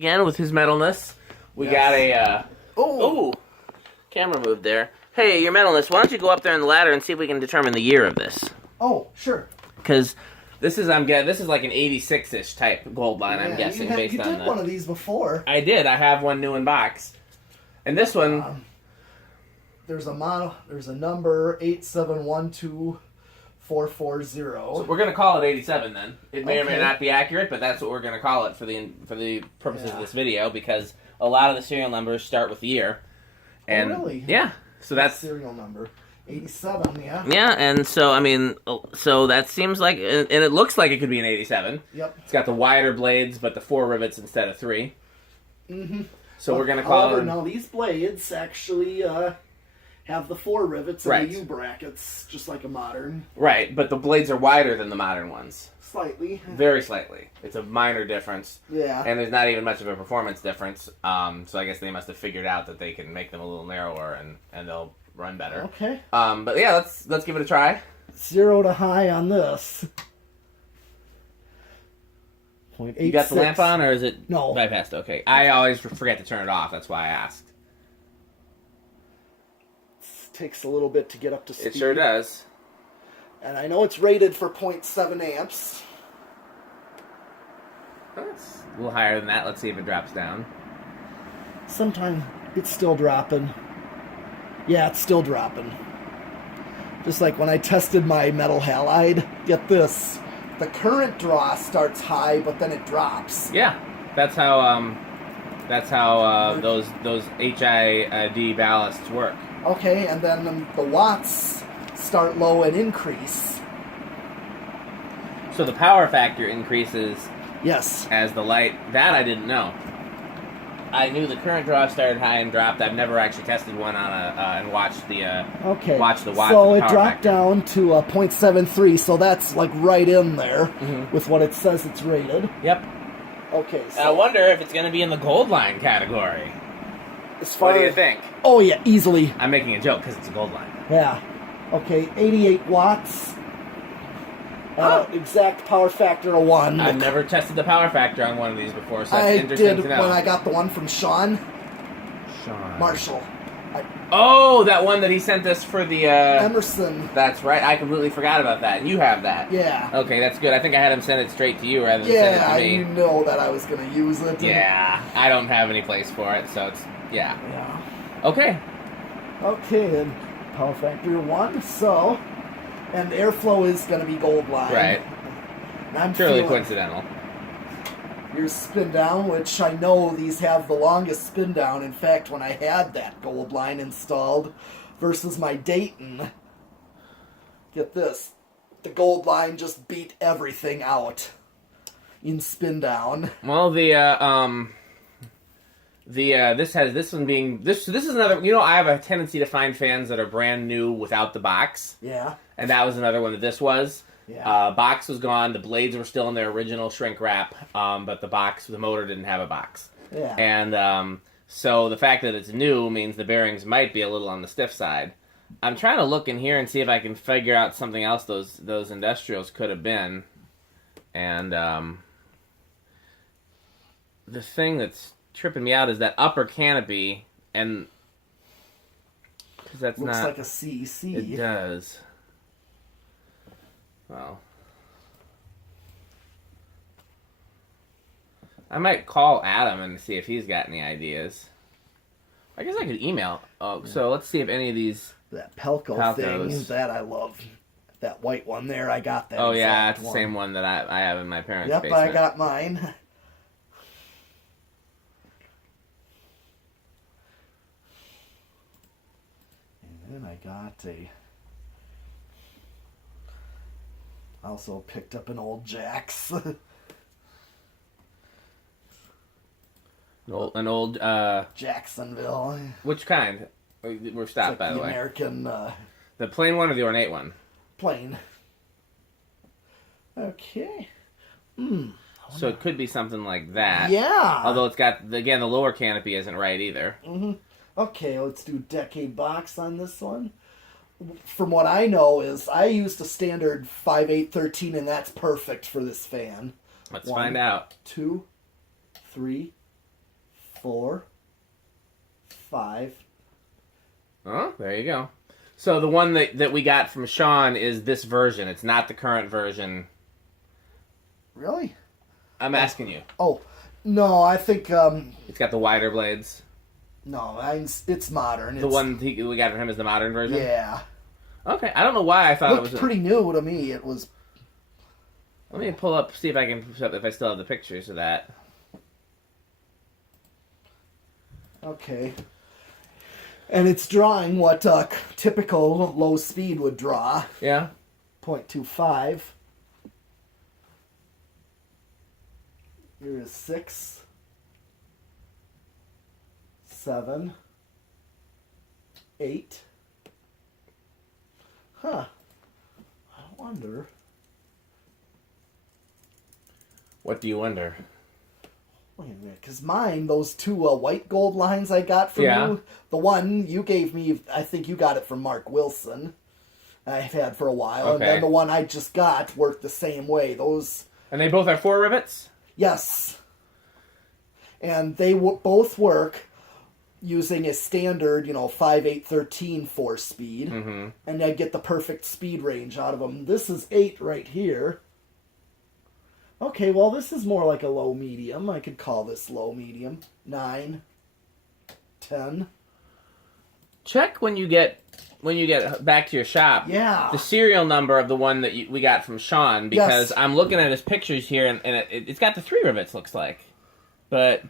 Again, with his metalness, we got a, camera moved there. Hey, your metalness, why don't you go up there on the ladder and see if we can determine the year of this? Oh, sure. Because this is like an 86-ish type gold line, I'm guessing, based on You did one of these before. I did. I have one new in box. And this one... there's a model, there's a number, 8712440. So we're going to call it 87 then. It may or may not be accurate, but that's what we're going to call it for the purposes of this video, because a lot of the serial numbers start with the year. And, really? Yeah. So that's... serial number. 87, yeah. Yeah, and so, I mean, so that seems like, and it looks like it could be an 87. Yep. It's got the wider blades, but the 4 rivets instead of 3. Mm-hmm. So we're going to call it... Now, these blades actually have the 4 rivets and the U-brackets, just like a modern. Right, but the blades are wider than the modern ones. Slightly. Very slightly. It's a minor difference. Yeah. And there's not even much of a performance difference. So I guess they must have figured out that they can make them a little narrower and they'll run better. Okay. But yeah, let's give it a try. 0 to high on this. 0.86. You got the lamp on, or is it bypassed? Okay. I always forget to turn it off. That's why I asked. It takes a little bit to get up to speed. It sure does. And I know it's rated for 0.7 amps. That's a little higher than that. Let's see if it drops down. Sometimes it's still dropping. Yeah, it's still dropping. Just like when I tested my metal halide, get this. The current draw starts high, but then it drops. Yeah, that's how those HID ballasts work. Okay, and then the watts start low and increase. So the power factor increases. Yes. As the light. That I didn't know. I knew the current draw started high and dropped. I've never actually tested one on and watched the watch the watts. So it dropped down to 0.73. So that's like right in there with what it says it's rated. Yep. Okay. So I wonder if it's going to be in the gold line category. What do you think? Oh yeah, easily. I'm making a joke because it's a gold line. Yeah. Okay, 88 watts. Exact power factor of 1. I've never tested the power factor on one of these before, so I it's interesting did to know. When I got the one from Sean Marshall. That one that he sent us for the... Emerson. That's right. I completely forgot about that. You have that. Yeah. Okay, that's good. I think I had him send it straight to you rather than send it to me. Yeah, you know that I was going to use it. Yeah. I don't have any place for it, so it's... Yeah. Okay. Okay, and power factor 1, so... And airflow is going to be gold line. Right. And I'm purely coincidental. Your spin down, which I know these have the longest spin down. In fact, when I had that gold line installed versus my Dayton, get this, the gold line just beat everything out in spin down. Well, this is another, I have a tendency to find fans that are brand new without the box. Yeah. And that was another one that this was. Yeah. Box was gone. The blades were still in their original shrink wrap, but the motor didn't have a box. Yeah. And so the fact that it's new means the bearings might be a little on the stiff side. I'm trying to look in here and see if I can figure out something else those industrials could have been. And the thing that's tripping me out is that upper canopy, and because that's looks not like a CEC. It does. Well, I might call Adam and see if he's got any ideas. I guess I could email. So let's see if any of these that Pelco thing that I love. That white one there, I got that. Oh yeah, it's the same one that I have in my parents' basement. Yep, I got mine. And then I got also picked up an old Jax. an old Jacksonville. Which kind? We're stopped, by the way. American. The plain one or the ornate one? Plain. Okay. So it could be something like that. Yeah. Although it's got, again, the lower canopy isn't right either. Okay, let's do decade box on this one. From what I know is I used a standard 5813 and that's perfect for this fan. Let's find out. 2, 3, 4, 5. Oh, there you go. So the one that we got from Sean is this version. It's not the current version. Really? I'm asking you. Oh, no, I think... It's got the wider blades. No, it's modern. The one we got from him is the modern version? Yeah. Okay, I don't know why I thought it was... pretty new to me. It was... Let me pull up, see if I still have the pictures of that. Okay. And it's drawing what typical low speed would draw. Yeah? 0.25. Here is 6, 7, 8. Huh. I wonder. What do you wonder? Wait a minute, because mine, those two white gold lines I got from you, the one you gave me, I think you got it from Mark Wilson. I've had for a while, Okay. and then the one I just got worked the same way. Those, And they both are 4 rivets? yes, and they both work using a standard, 5/8/13 4-speed, and I get the perfect speed range out of them. This is 8 right here. Okay, well, this is more like a low medium. I could call this low medium. 9, 10. Check when you get back to your shop. Yeah. The serial number of the one that we got from Sean, because Yes. I'm looking at his pictures here, and it's got the 3 rivets, looks like. But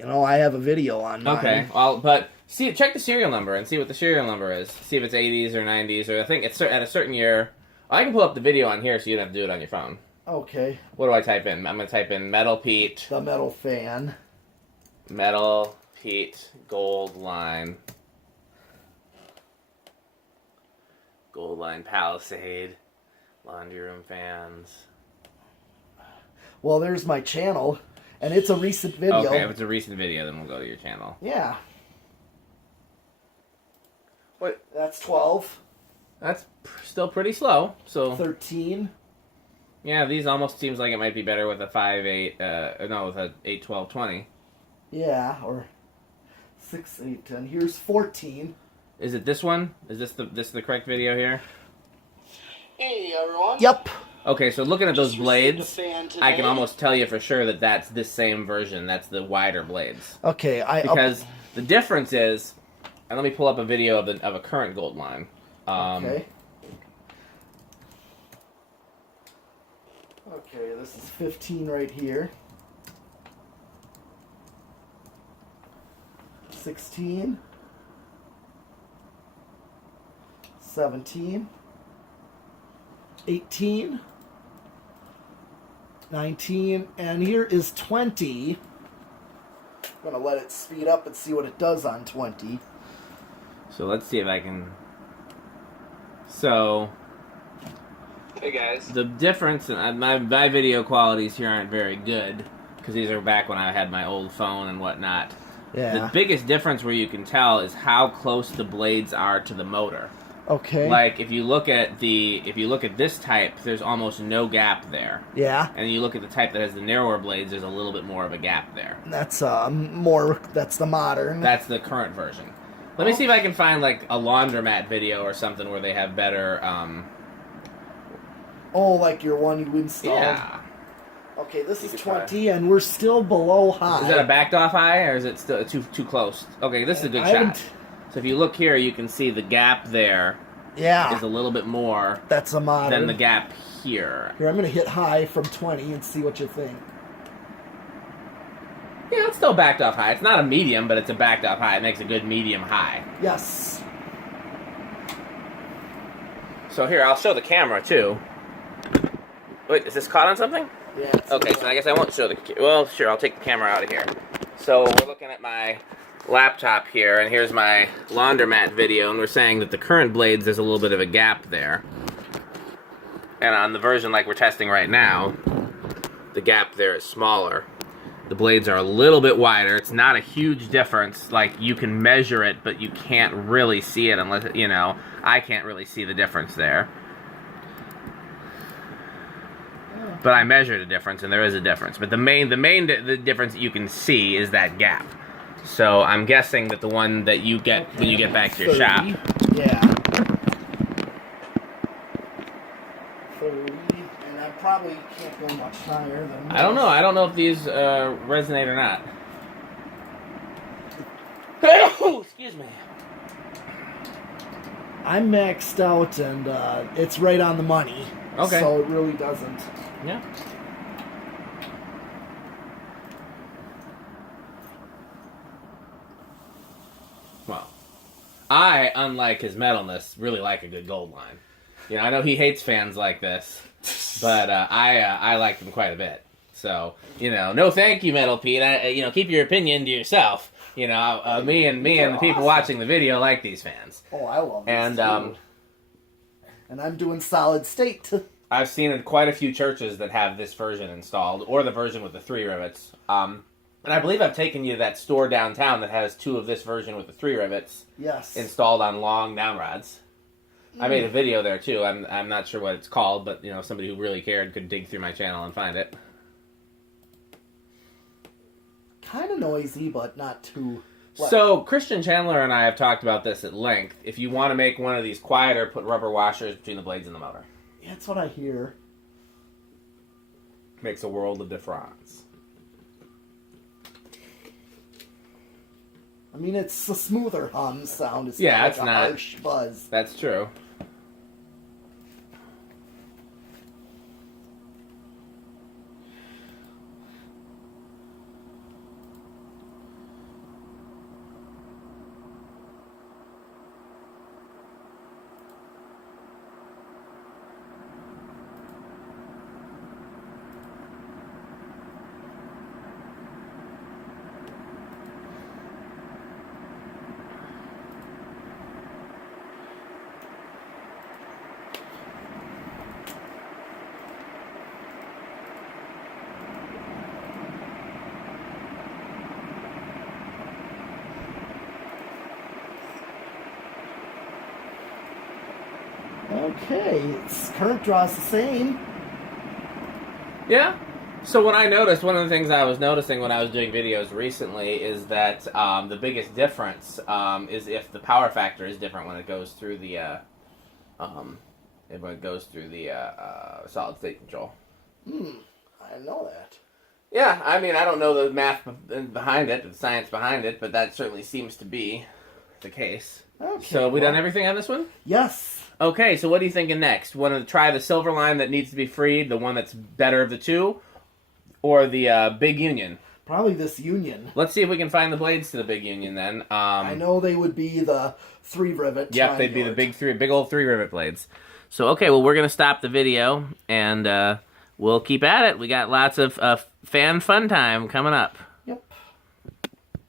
I have a video on mine. okay, well, but check the serial number and see what the serial number is. See if it's 80s or 90s, or I think it's at a certain year. I can pull up the video on here, so you don't have to do it on your phone. Okay. What do I type in? I'm going to type in Metal Pete. The metal fan. Metal Pete Gold Line. Gold Line Palisade. Laundry Room Fans. Well, there's my channel, and it's a recent video. Okay, if it's a recent video, then we'll go to your channel. Yeah. What? That's 12. That's still pretty slow. So 13. yeah, these almost seems like it might be better with a 5/8. No, with a 8/12/20. Yeah, or 6, 8, 10. Here's 14. Is it this one? Is this the correct video here? Hey everyone. Yep. Okay, so looking at those Just blades, received the fan today. I can almost tell you for sure that that's this same version. That's the wider blades. Okay, Because the difference is, and let me pull up a video of a current gold line. Okay. Okay, this is 15 right here. 16. 17. 18. 19. And here is 20. I'm going to let it speed up and see what it does on 20. So let's see if I can. So Hey guys. the difference, and my video qualities here aren't very good because these are back when I had my old phone and whatnot. Yeah. The biggest difference where you can tell is how close the blades are to the motor. Okay. Like if you look at this type, there's almost no gap there. Yeah. And you look at the type that has the narrower blades, there's a little bit more of a gap there. That's that's the modern. That's the current version. Let me see if I can find like a laundromat video or something where they have better like your one you installed. yeah. Okay, this You is could 20 and we're still below high. Is that a backed off high or is it still too close? Okay, this is a good I shot. haven't- So if you look here, you can see the gap there Yeah. is a little bit more That's a modern. than the gap here. Here, I'm going to hit high from 20 and see what you think. Yeah, it's still backed off high. It's not a medium, but it's a backed off high. It makes a good medium high. Yes. So here, I'll show the camera too. Wait, is this caught on something? Yeah. Okay, so I guess I won't show the... Well, sure, I'll take the camera out of here. So we're looking at my laptop here, and here's my laundromat video, and we're saying that the current blades, there's a little bit of a gap there. And on the version like we're testing right now, the gap there is smaller. The blades are a little bit wider. It's not a huge difference. Like, you can measure it, but you can't really see it unless, I can't really see the difference there. But I measured a difference, and there is a difference. But the difference that you can see is that gap. So I'm guessing that the one that you get when you get back to your 30. shop. Yeah. 30, and I probably can't go much higher than I don't know. I don't know if these resonate or not. Excuse me. I'm maxed out, and it's right on the money. Okay. So it really doesn't. Yeah. Well, I, unlike his metalness, really like a good gold line. You know, I know he hates fans like this, but I like them quite a bit. So, you know, no thank you, Metal Pete. Keep your opinion to yourself. You know, me and the people watching the video like these fans. Oh, I love these And too. And I'm doing solid state. I've seen quite a few churches that have this version installed, or the version with the 3 rivets. And I believe I've taken you to that store downtown that has 2 of this version with the 3 rivets. Yes. Installed on long down rods. I made a video there too. I'm not sure what it's called, but you know, somebody who really cared could dig through my channel and find it. Kind of noisy, but not too. What? So Christian Chandler and I have talked about this at length. If you want to make one of these quieter, put rubber washers between the blades and the motor. Yeah, that's what I hear. Makes a world of difference. I mean, it's a smoother hum sound. It's Yeah, not it's like a not harsh buzz. That's true. Okay, its current draw is the same. Yeah. So what I noticed, one of the things I was noticing when I was doing videos recently is that the biggest difference is if the power factor is different when it goes through the solid state control. I know that. Yeah, I mean, I don't know the math behind it, the science behind it, but that certainly seems to be the case. Okay. So we done everything on this one? Yes. Okay, so what are you thinking next? Want to try the silver line that needs to be freed, the one that's better of the two, or the big union? Probably this union. Let's see if we can find the blades to the big union then. I know they would be the 3 rivet. Yep, they'd be the big old 3 rivet blades. So okay, well we're gonna stop the video and we'll keep at it. We got lots of fan fun time coming up.